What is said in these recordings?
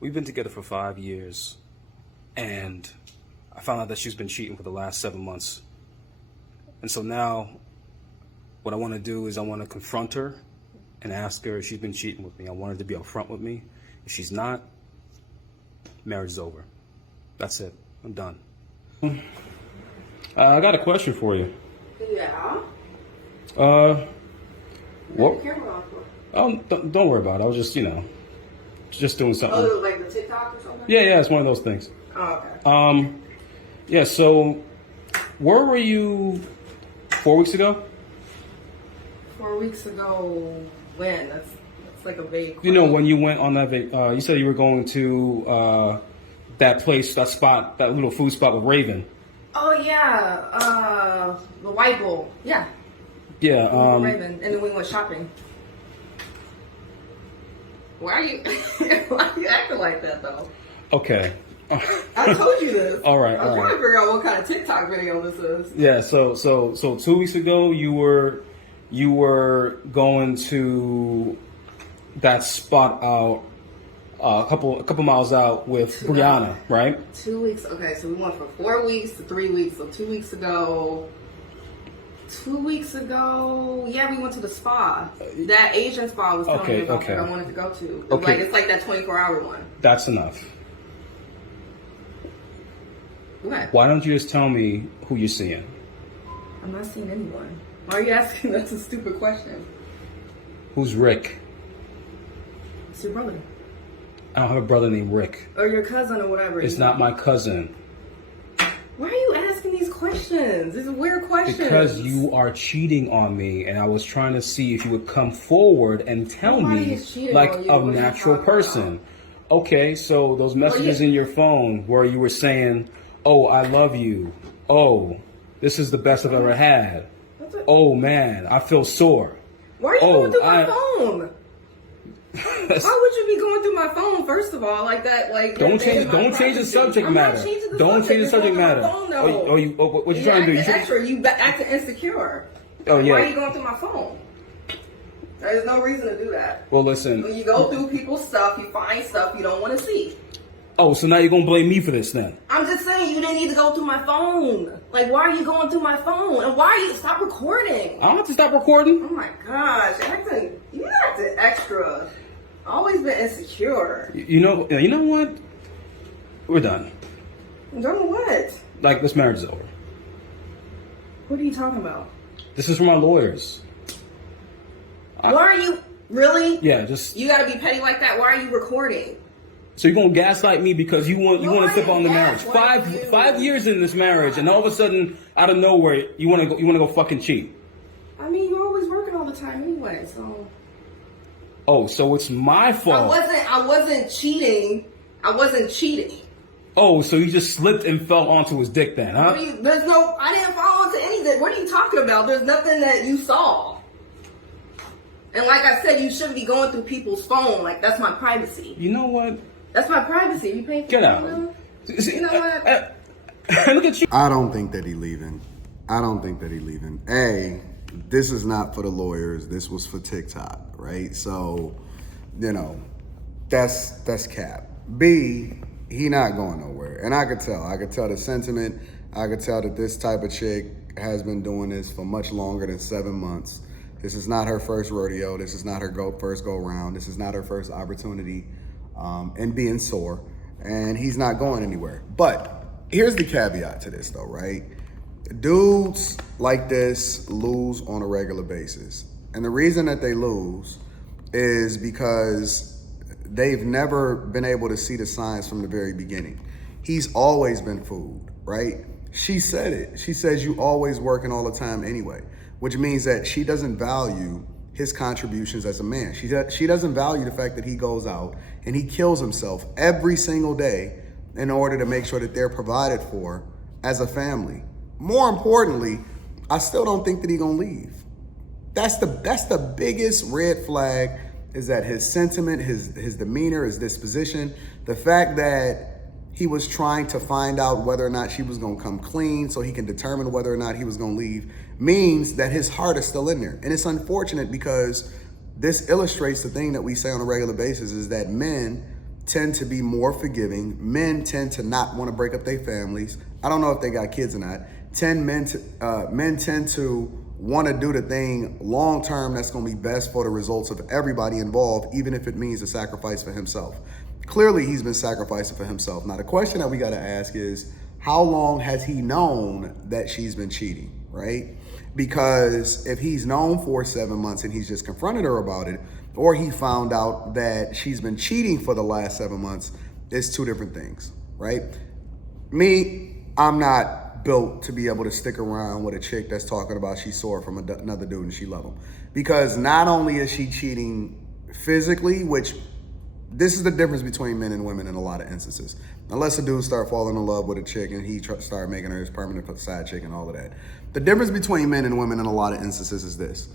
We've been together for 5 years, and I found out that she's been cheating for the last 7 months. And so now, what I want to do is I want to confront her and ask her if she's been cheating with me. I want her to be upfront with me. If she's not, marriage is over. That's it. I'm done. I got a question for you. Yeah. What? The camera on for? Oh, don't worry about it. I was just just doing something. Oh, like the TikTok or something? Yeah, it's one of those things. Oh, okay. Yeah. So, where were you 4 weeks ago? 4 weeks ago, when? That's like a vague question. You know, when you went on that, you said you were going to that place, that spot, that little food spot with Raven. Oh, yeah. The White Bowl. Yeah. Yeah. Raven. And then we went shopping. Why are you acting like that, though? Okay. I told you this. All right. I'm trying to figure out what kind of TikTok video this is. Yeah. So 2 weeks ago, you were going to that spot out a couple miles out with Brianna, right? 2 weeks. Okay, so we went from 4 weeks to 3 weeks. So 2 weeks ago. 2 weeks ago, yeah, we went to the spa. That Asian spa I was telling you about that I wanted to go to. Okay. It's like that 24-hour one. That's enough. What? Why don't you just tell me who you're seeing? I'm not seeing anyone. Why are you asking? That's a stupid question. Who's Rick? It's your brother. I don't have a brother named Rick. Or your cousin or whatever. It's not my cousin. Why are you asking these questions? These are weird questions. Because you are cheating on me, and I was trying to see if you would come forward and tell me like a natural person. Okay, so those messages in your phone where you were saying, "Oh, I love you. Oh, this is the best I've ever had. Oh man, I feel sore." Why are you going through my phone? Why would you be going through my phone? First of all, like that, like don't change the subject matter. Don't change the subject matter. What you trying to do? You acting insecure. Oh yeah. Why are you going through my phone? There's no reason to do that. Well, listen. When you go through people's stuff, you find stuff you don't want to see. Oh, so now you're gonna blame me for this then? I'm just saying you didn't need to go through my phone. Like, why are you going through my phone? And why are you stop recording? I don't have to stop recording. Oh my gosh, you acting extra. Always been insecure. You know what? We're done. Done what? Like, this marriage is over. What are you talking about? This is from my lawyers. Why are you really? Yeah, just you gotta be petty like that. Why are you recording? So you're gonna gaslight me because you want to step on the marriage. 5 years in this marriage, and all of a sudden, out of nowhere, you wanna go fucking cheat. I mean, you're always working all the time anyway, so. Oh, so it's my fault. I wasn't cheating. I wasn't cheating. Oh, so you just slipped and fell onto his dick then, huh? I didn't fall onto anything. What are you talking about? There's nothing that you saw. And like I said, you shouldn't be going through people's phone. Like, that's my privacy. You know what? That's my privacy. You paying for Get out. You know what? Look at you. I don't think that he's leaving. A, this is not for the lawyers. This was for TikTok, right? So, that's cap. B, he not going nowhere. And I could tell the sentiment. I could tell that this type of chick has been doing this for much longer than 7 months. This is not her first rodeo. This is not her first go round. This is not her first opportunity and being sore. And he's not going anywhere. But here's the caveat to this though, right? Dudes like this lose on a regular basis. And the reason that they lose is because they've never been able to see the signs from the very beginning. He's always been fooled, right? She said it. She says you always working all the time anyway, which means that she doesn't value his contributions as a man. She doesn't value the fact that he goes out and he kills himself every single day in order to make sure that they're provided for as a family. More importantly, I still don't think that he's gonna leave. That's the biggest red flag, is that his sentiment, his demeanor, his disposition, the fact that he was trying to find out whether or not she was gonna come clean so he can determine whether or not he was gonna leave, means that his heart is still in there. And it's unfortunate because this illustrates the thing that we say on a regular basis, is that men tend to be more forgiving. Men tend to not want to break up their families. I don't know if they got kids or not. Men tend to want to do the thing long term that's going to be best for the results of everybody involved, even if it means a sacrifice for himself. Clearly, he's been sacrificing for himself. Now, the question that we got to ask is, how long has he known that she's been cheating, right? Because if he's known for 7 months and he's just confronted her about it, or he found out that she's been cheating for the last 7 months, it's two different things, right? Me, I'm not built to be able to stick around with a chick that's talking about she saw her from another dude and she love him. Because not only is she cheating physically, which this is the difference between men and women in a lot of instances. Unless a dude start falling in love with a chick and he start making her his permanent side chick and all of that. The difference between men and women in a lot of instances is this.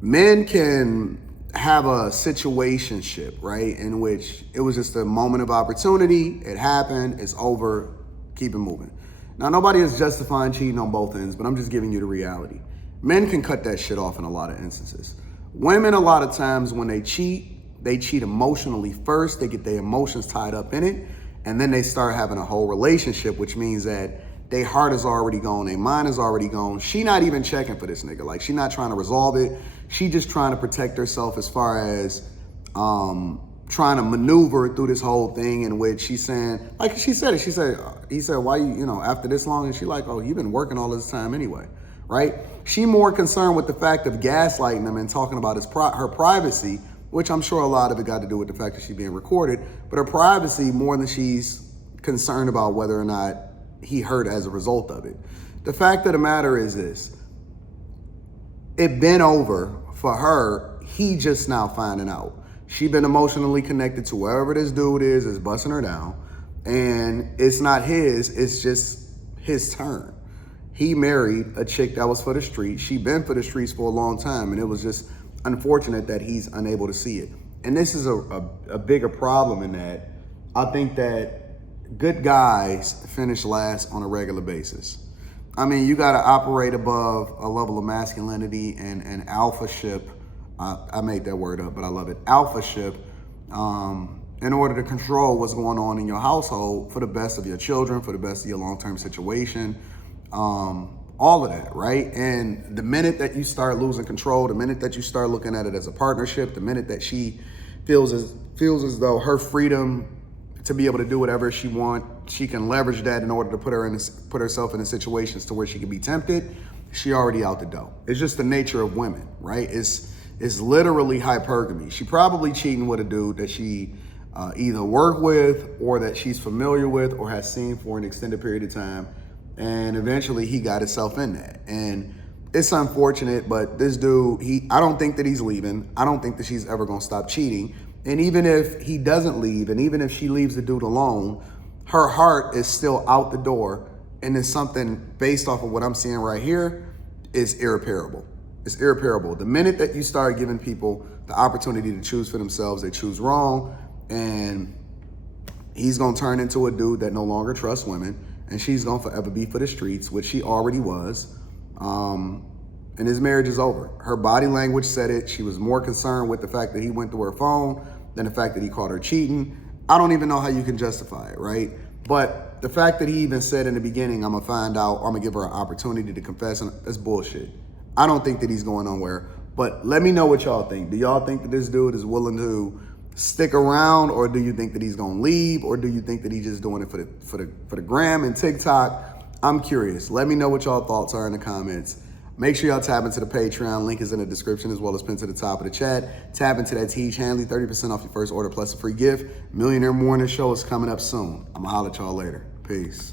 Men can have a situationship, right, in which it was just a moment of opportunity, it happened, it's over, keep it moving. Now, nobody is justifying cheating on both ends, but I'm just giving you the reality. Men can cut that shit off in a lot of instances. Women, a lot of times when they cheat emotionally first, they get their emotions tied up in it, and then they start having a whole relationship, which means that their heart is already gone, their mind is already gone. She not even checking for this nigga. Like, she not trying to resolve it. She just trying to protect herself as far as trying to maneuver through this whole thing in which she's saying, like she said it, he said, why you know, after this long? And she like, oh, you've been working all this time anyway, right? She more concerned with the fact of gaslighting him and talking about her privacy, which I'm sure a lot of it got to do with the fact that she's being recorded, but her privacy more than she's concerned about whether or not he hurt as a result of it. The fact of the matter is this, it been over for her, he just now finding out. She been emotionally connected to wherever this dude is busting her down, and it's not his, it's just his turn. He married a chick that was for the streets. She been for the streets for a long time, and it was just unfortunate that he's unable to see it. And this is a bigger problem in that I think that good guys finish last on a regular basis. I mean, you got to operate above a level of masculinity and alpha-ship. I made that word up, but I love it. Alpha-ship, in order to control what's going on in your household for the best of your children, for the best of your long-term situation, all of that, right? And the minute that you start losing control, the minute that you start looking at it as a partnership, the minute that she feels as though her freedom to be able to do whatever she wants, she can leverage that in order to put herself in situations to where she can be tempted, she already out the door. It's just the nature of women, right? It's literally hypergamy. She probably cheating with a dude that she either worked with or that she's familiar with or has seen for an extended period of time. And eventually he got himself in that. And it's unfortunate, but this dude, I don't think that he's leaving. I don't think that she's ever gonna stop cheating. And even if he doesn't leave, and even if she leaves the dude alone, her heart is still out the door. And it's something based off of what I'm seeing right here is irreparable. It's irreparable. The minute that you start giving people the opportunity to choose for themselves, they choose wrong. And he's gonna turn into a dude that no longer trusts women. And she's gonna forever be for the streets, which she already was. And his marriage is over. Her body language said it. She was more concerned with the fact that he went through her phone than the fact that he caught her cheating. I don't even know how you can justify it, right? But the fact that he even said in the beginning, I'm gonna find out, or I'm gonna give her an opportunity to confess, that's bullshit. I don't think that he's going nowhere. But let me know what y'all think. Do y'all think that this dude is willing to stick around, or do you think that he's gonna leave, or do you think that he's just doing it for the gram and TikTok? I'm curious. Let me know what y'all thoughts are in the comments. Make sure y'all tap into the Patreon. Link is in the description as well as pinned to the top of the chat. Tap into that Teach Hanley, 30% off your first order plus a free gift. Millionaire Morning Show is coming up soon. I'm gonna holler at y'all later. Peace.